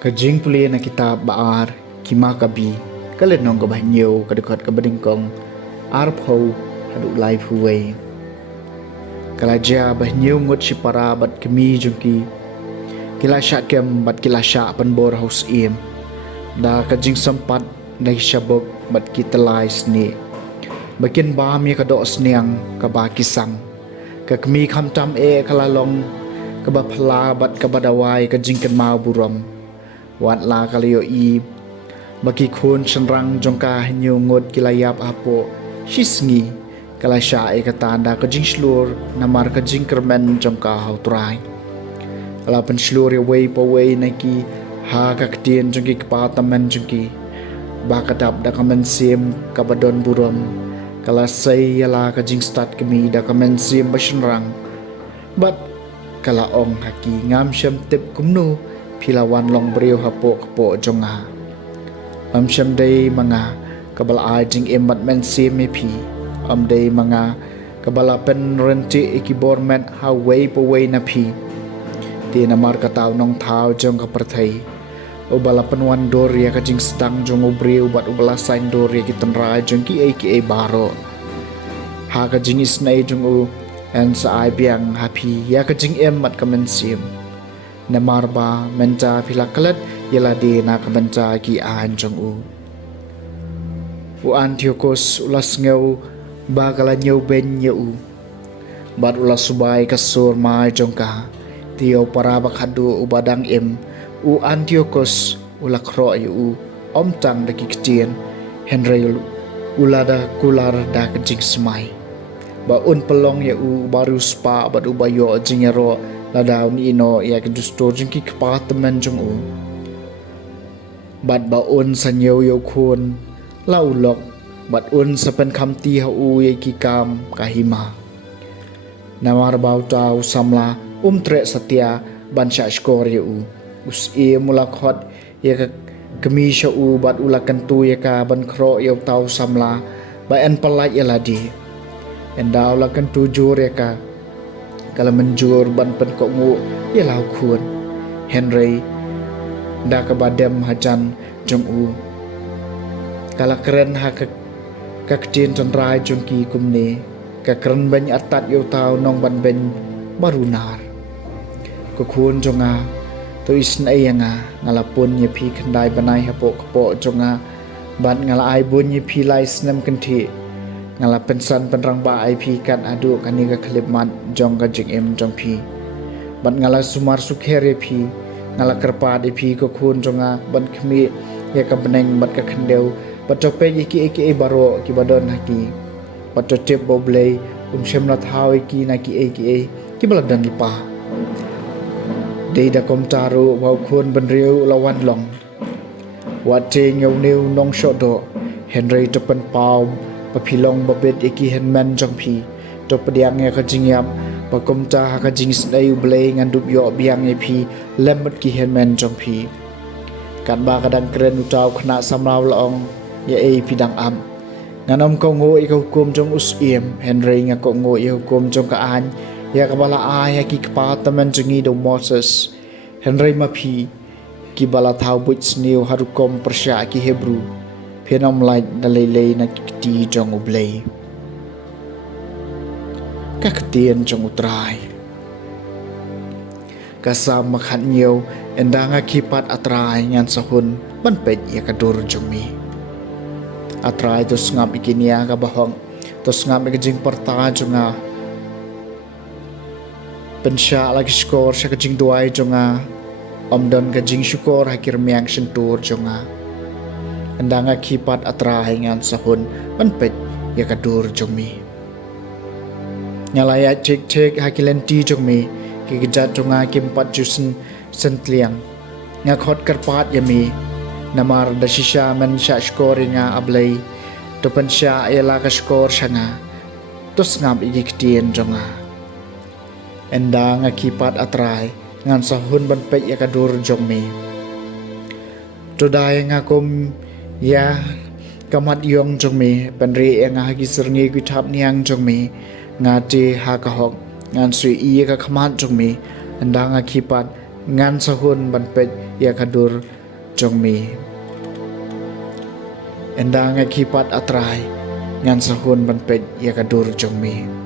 Kajing puli na kitab baar kima kabi kalit nong kabanyo kadukot kabadingkong arpho hadu life huway kalaja banyo ngut si para bat kami jungki kila syakem bat kila syak panbor haus im da kajing sempat na syabok bat kita lais ni bakin bam ya kadok sniang kabakisang kakmi khamtam kalalong kabaphala bat kabadawai kajing kan mau buram wat la kalayo i bagi kun senrang jongka hanyo ngot kilayap apo shisngi kala sya katanda kajing slur namar kajing kermen jongka hautrai kala pen slur ya way pa way naki ha kaktien jongki kepatamen jongki bakadap da kamen sim kabadon buram kala say yala kajing start kami da kamen sim basenrang bat kala ong haki ngam syam tip kumnu pilawan long beriu hapo kapo jonga syam day mga kabala ajing emat men sim pi day mga kabala pen renti ikibormen ha way po way na pi di namar kataw nong tao jong kaperthai ubala penwan dor ya kajing sedang jong ubriu bat ubala sain dor ya kitanra jong ki baro ha kajing isnai jong u en sa ai biang happy ya kajing emat kamen sim namar ba menca pilakalat yala di na kabenca ki an jong u Antiochus ulas ngeu ba kala nyeu ben yeu bat ulas subai kasur mai jongka tio para bakhadu ubadang u Antiochus ulak ro yu om tang da kikcien Henry ulada kular da kajing semai ba un pelong u baru spa bat ubayo jingero ladaw ni ino ya kedustor jengki kepartemen jong u bat baun sanyo yo kun laulok bat un sapen kamti ha u ye kikam kahima namar bau tau samla tre satya bansha skor u us e mulakhot ya kemi sha u bat ulakan tu ya ka ban kro yo tau samla ba en palai ya ladi endaw lakan tujur ya ka kala menjur ban pen kok ngu ya lau kun Henry da ka badem hajan jong u kala keren ha ka ktin ton rai jong ki kumne ka keren ban atat yo tau nong ban ben barunar ko kun jonga to isna yanga ngalapun ye pi khandai banai hapo kapo jonga ban ngala ai bun ye pi lai snem kanthi ngala pensan penrang ba IP kan adu kani ka khlipmat jong ka jing jong pi ban ngala sumar sukhere pi ngala kerpa de pi ko khun jonga ban khmi ya ka beneng bat ka khendeu patope iki baro ki badon haki patotep boblei shemla thau ki na ki baladan lipa dei da kom taru wau khun ban riu lawan long wate ngeu neu nong shodo Henry topen pau papilong babet iki henman jong pi to pediang ya kajingyam pakom ta kajing snai ublei ngandup yo biang e pi lembat ki henman jong pi kan ba kadang keren utau khna samraw laong ya pidang am nganom ko ngo iko hukum jong us Henry nga ko ngo i hukum jong ka an ya kabala ai ya ki kpatamen jongi do Moses Henry ma pi ki bala thau buch sniu harukom persya ki Hebrew Phenom light na lele na kiti jong ublay kaktian jong utray kasam makhan nyo endanga kipat atray ngan sahun banpet ya kadur jong mi atray tos ngam ikinia ka bahong tos ngam ikijing parta jonga pensya lagi skor sya kajing tuai jonga omdon kajing syukur hakir miang sentur jonga endanga kipat atra hingan sahun penpet ya kadur jongmi nyalaya cek hakilenti jongmi kigejat jonga kimpat jusen sentliang ngakhot kerpat yami namar dasisha men sya skoringa ablay topan sya ela ka skor syanga tus ngam igi ketien jonga endang akipat atrai ngan sahun banpek ya kadur jongmi todai ngakum ya kamat yong jongmi penri yang hagi serngi kitap niang jongmi ngati hakahok ngan sui iya ka kamat jongmi endang akipat ngan sahun banpek ya kadur jongmi endang akipat atrai ngan sahun banpek ya kadur jongmi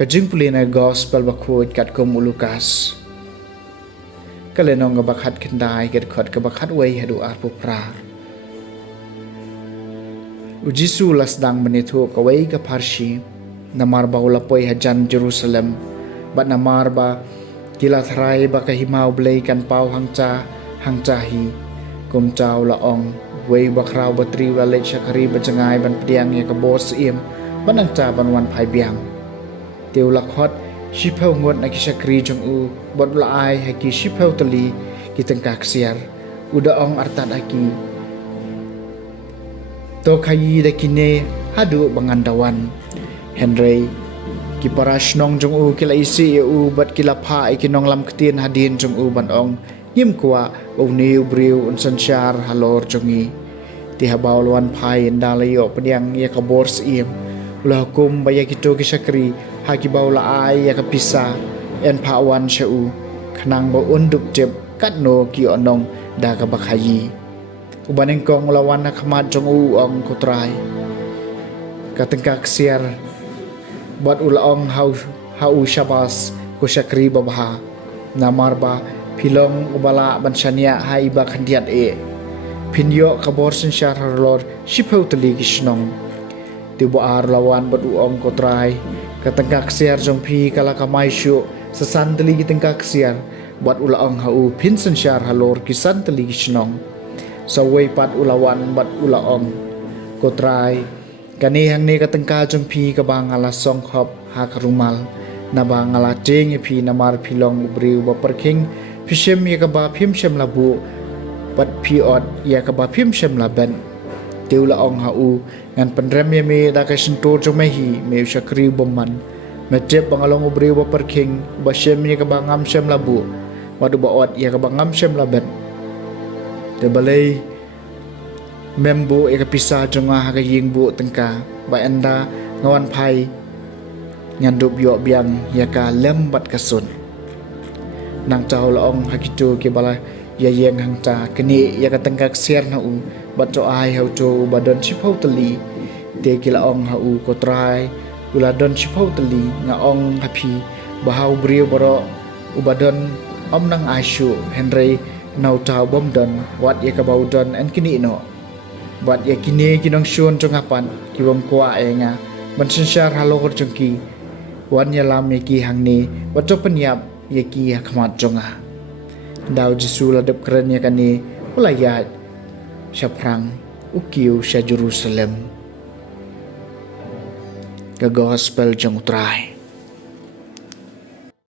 kajing pulina gospel bakut kat kum ulukas kalenong bakhat kendai ket khot ka bakhat wei hadu ar pupra ujisu lasdang menithu ka wei ka parshi namar ba ulapoi hajan Jerusalem bat namar ba kila thrai ba ka himau blei kan pau hangcha hi kum chau la ong wei bakrau batri la le chakari ba jangai ban pdiang ya ka bos iem banang cha ban wan phai biang teu lakhot shipau ngot na kisakri jong u bot la ai haki shipau tali kitengkak siar uda ong artat aki to khayi da kine hadu bangandawan Henry kiparash nong jong u kila isi u bat kila pha ikinong lam ktin hadin jong u ban ong yim kwa o niu briu unsan syar halor jongi ti habaw lawan phai ndalayo pediang ya kabors iem ulah hukum baya kito kisakri haki baula ai ya kapisa en pawan syau khanang ba unduk jeb katno ki onong da ka bakhayi ubaneng kong lawan na khamat jong u ong kutrai katengkak siar buat ula ong hau syabas kusakri babha namar ba pilong ubala bansania hai ba khandiat e pinyo kabor sin syar harlor shipau tali kisnong tibo ar lawan buat ong kutrai katengkak siar jong pi kala kamai syu sesan teli kitengkak siar buat ulaong hau pinsen syar halor kisan teli kisnong sawai pat ulawan buat ulaong kotrai kani hang ne katengka jong pi kabang ala song hop ha karumal nabang ala jeng pi namar pilong ubriu ba perking pisem ya kaba pim sem labu pat pi od ya kaba pim sem laben teula ong hau ngan pendrem ya me da ka sentur jong mehi me syakri bomman metep bangalong ubri ba perking ba sem ya ka bangam sem labu wadu ba od ya ka bangam sem laben te balai membu e ka pisa jong ha ka ying bu tengka ba enda ngawan phai ngan dup yo biang ya ka lembat kasun nang chau la ong hakitu ke bala ya yeng hang ta kini ya ka tengkak siar na u bato ai hau to badon chipau tali te kila ong hau kotrai ula don chipau tali nga ong happy bahau brio baro ubadon om nang aisyu Henry nau tau bom don wat ya ka bau don en kini no bat ya kini kinong syun jongapan kiwam kwa nga bansensyar halo jongki wan ya lam ki hang ni bato penyap ya ki hakmat jonga daw jisu ladap keren ya kani ulayat syaprang ukiu sya Jerusalem ke gospel jong utrai